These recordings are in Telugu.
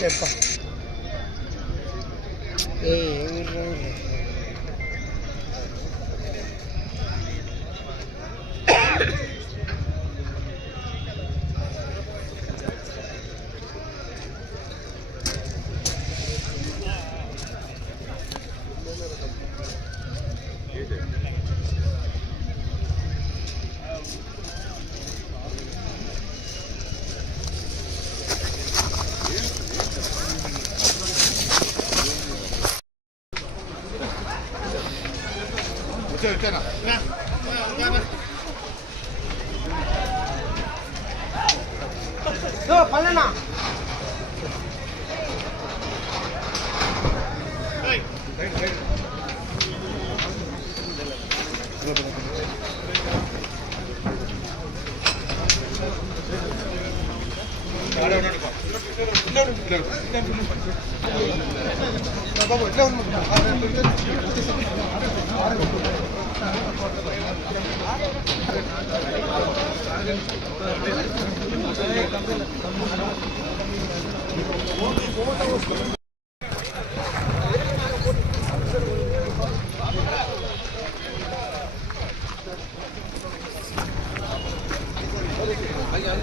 చెప్ప. ఏ な。な 아니 아니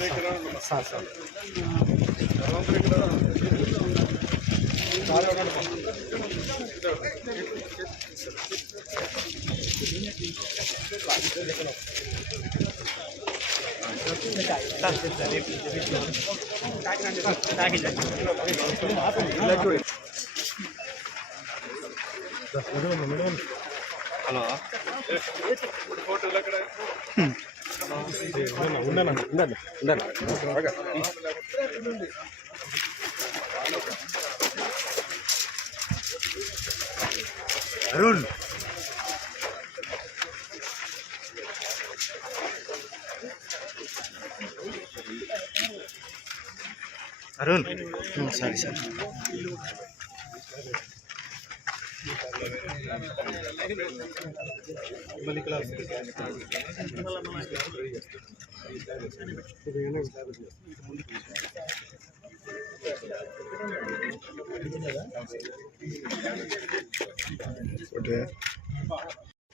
సార్ సార్ హలో ఫోటోలు అక్కడ అరుణ్. అరుణ్. సారీ సరే.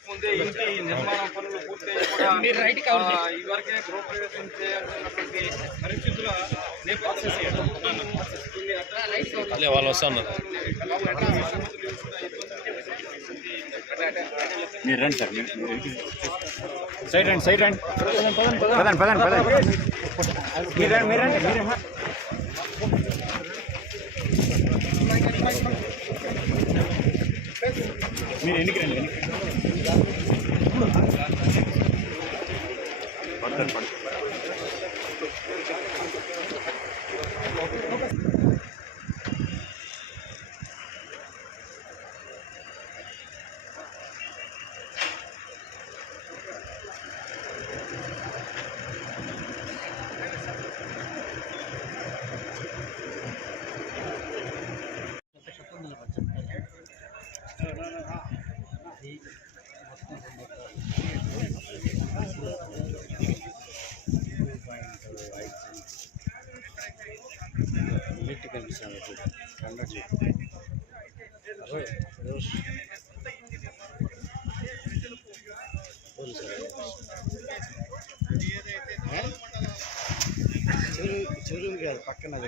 ముందే ఇంటి నిర్మాణం పనులు పూర్తయి కూడా ఆ, ఇదివరకే గృహప్రవేశం చేయాల్సినటువంటి పరిస్థితుల నేపథ్యంలో వాళ్ళు వస్తున్నారు. మీరు రండి సార్ సైడ్ రండి సైడ్ రండి. పదండి పదండి పదండి. మీరు రండి మీరు రండి. మీరు మీరు ఎన్నికరండి ఎన్నికరండి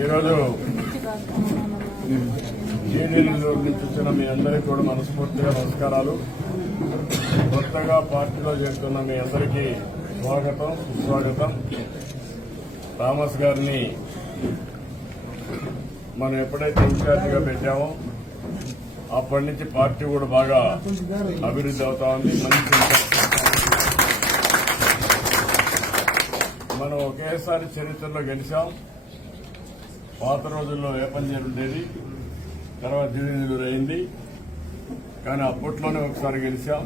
ఈరోజు జేడీఎల్లో నుంచి వచ్చిన మీ అందరికీ కూడా మనస్ఫూర్తిగా నమస్కారాలు. కొత్తగా పార్టీలో చేరుతున్న మీ అందరికీ స్వాగతం సుస్వాగతం. థామస్ గారిని మనం ఎప్పుడైతే ఇన్ఛార్జిగా పెట్టామో అప్పటి నుంచి పార్టీ కూడా బాగా అభివృద్ధి అవుతా ఉంది. మంచి మనం ఒకేసారి చరిత్రలో గెలిచాం. పాత రోజుల్లో వేపంజేరు ఉండేది. తర్వాత దిగుదూరు అయింది. కానీ అప్పట్లోనే ఒకసారి గెలిచాం.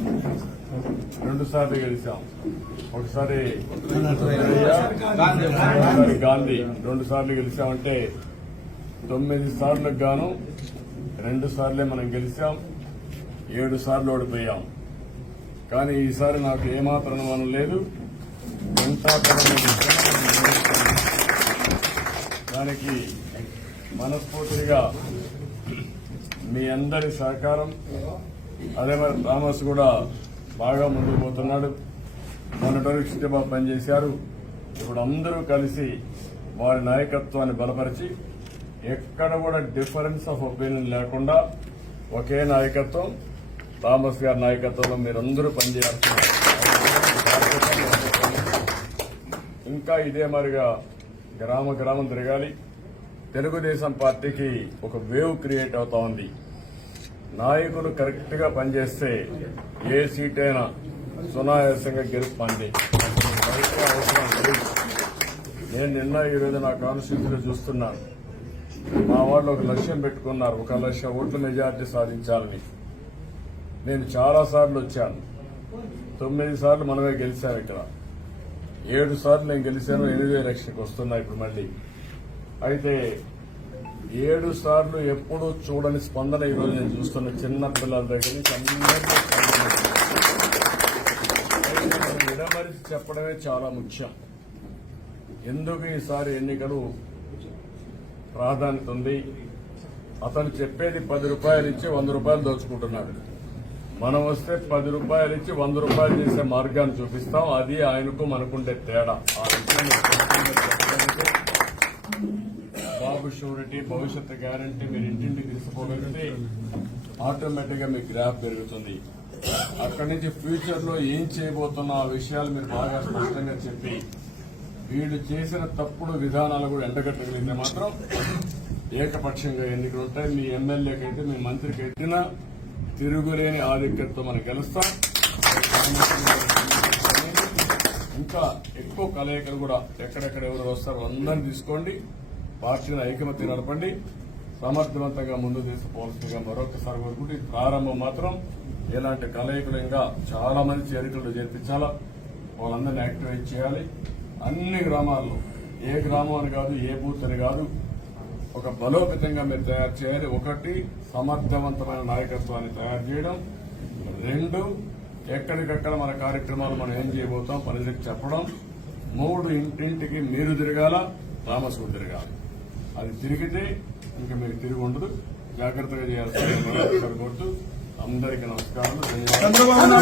రెండు సార్లు గెలిచాం. ఒకసారి ఒకసారి గాంధీ. రెండు సార్లు గెలిచామంటే తొమ్మిది సార్లకు గాను రెండు సార్లే మనం గెలిచాం ఏడు సార్లు ఓడిపోయాం. కానీ ఈసారి నాకు ఏమాత్రం అనుమానం లేదు. దానికి మనస్ఫూర్తిగా మీ అందరి సహకారం. అదే మరి థామస్ కూడా బాగా ముందుకు పోతున్నాడు. మొన్నటి చిట్టబాబు పనిచేశారు. ఇప్పుడు అందరూ కలిసి వారి నాయకత్వాన్ని బలపరిచి ఎక్కడ కూడా డిఫరెన్స్ ఆఫ్ ఒపీనియన్ లేకుండా ఒకే నాయకత్వం థామస్ గారి నాయకత్వంలో మీరందరూ పనిచేయాల్సిన ఇంకా ఇదే మరిగా గ్రామ గ్రామం తిరగాలి. తెలుగుదేశం పార్టీకి ఒక వేవ్ క్రియేట్ అవుతా ఉంది. నాయకులు కరెక్ట్గా పనిచేస్తే ఏ సీట్ అయినా సునాయాసంగా గెలుపండి అవసరం లేదు. నేను నిన్న ఈరోజు నా కాన్స్టిట్యూన్సీలో చూస్తున్నాను. మా వాళ్ళు ఒక లక్ష్యం పెట్టుకున్నారు. ఒక లక్ష ఓట్ల మెజార్టీ సాధించాలని. నేను చాలా సార్లు వచ్చాను. తొమ్మిది సార్లు మనమే గెలిచాం ఇక్కడ. ఏడు సార్లు నేను గెలిచాను. ఎనిమిది ఎలక్షన్కి వస్తున్నా ఇప్పుడు మళ్ళీ. అయితే ఏడు సార్లు ఎప్పుడూ చూడని స్పందన ఈరోజు నేను చూస్తున్న చిన్న పిల్లల దగ్గర నుంచి విడమరిచి చెప్పడమే చాలా ముఖ్యం. ఎందుకు ఈసారి ఎన్నికలు ప్రాధాన్యత ఉంది. అతను చెప్పేది పది రూపాయలు ఇచ్చి వంద రూపాయలు దోచుకుంటున్నాడు. మనం వస్తే పది రూపాయలు ఇచ్చి వంద రూపాయలు చేసే మార్గాన్ని చూపిస్తాం. అది ఆయనకు మనకుండే తేడా. బాబు షూరిటీ భవిష్యత్తు గ్యారంటీ మీరు ఇంటింటికి తీసుకోగలిగితే ఆటోమేటిక్గా మీ గ్రాఫ్ పెరుగుతుంది. అక్కడి నుంచి ఫ్యూచర్లో ఏం చేయబోతున్నా ఆ విషయాలు మీరు బాగా స్పష్టంగా చెప్పి వీళ్ళు చేసిన తప్పుడు విధానాలు కూడా ఎండగట్టగలిగితే మాత్రం ఏకపక్షంగా ఎన్నికలు ఉంటాయి. మీ ఎమ్మెల్యేకి అయితే మీ మంత్రికి అయితే తిరుగులేని ఆధిక్యతతో మనం గెలుస్తాం. ఇంకా ఎక్కువ కలయికలు కూడా ఎక్కడెక్కడ ఎవరు వస్తారో అందరిని తీసుకోండి. పార్టీని ఐకమతి నడపండి. సమర్థవంతంగా ముందు తీసుకోవాల్సిందిగా మరొకసారి కోరుకుంటూ ఈ ప్రారంభం మాత్రం ఇలాంటి కలయికలు ఇంకా చాలా మంది చేరికలు చేర్పించాలా? వాళ్ళందరినీ యాక్టివేట్ చేయాలి. అన్ని గ్రామాల్లో. ఏ గ్రామం అని కాదు ఏ బూత్ అని కాదు ఒక బలోపేతంగా మీరు తయారు చేయాలి. ఒకటి సమర్థవంతమైన నాయకత్వాన్ని తయారు చేయడం. రెండు ఎక్కడికక్కడ మన కార్యక్రమాలు మనం ఏం చేయబోతాం ప్రజలకు చెప్పడం. మూడు ఇంటింటికి మీరు తిరగాల రామసుడు తిరగాలి. అది తిరిగితే ఇంకా మీకు తిరిగి ఉండదు జాగ్రత్తగా చేయాల్సిన కోరుతూ అందరికీ నమస్కారాలు. ధన్యవాదాలు.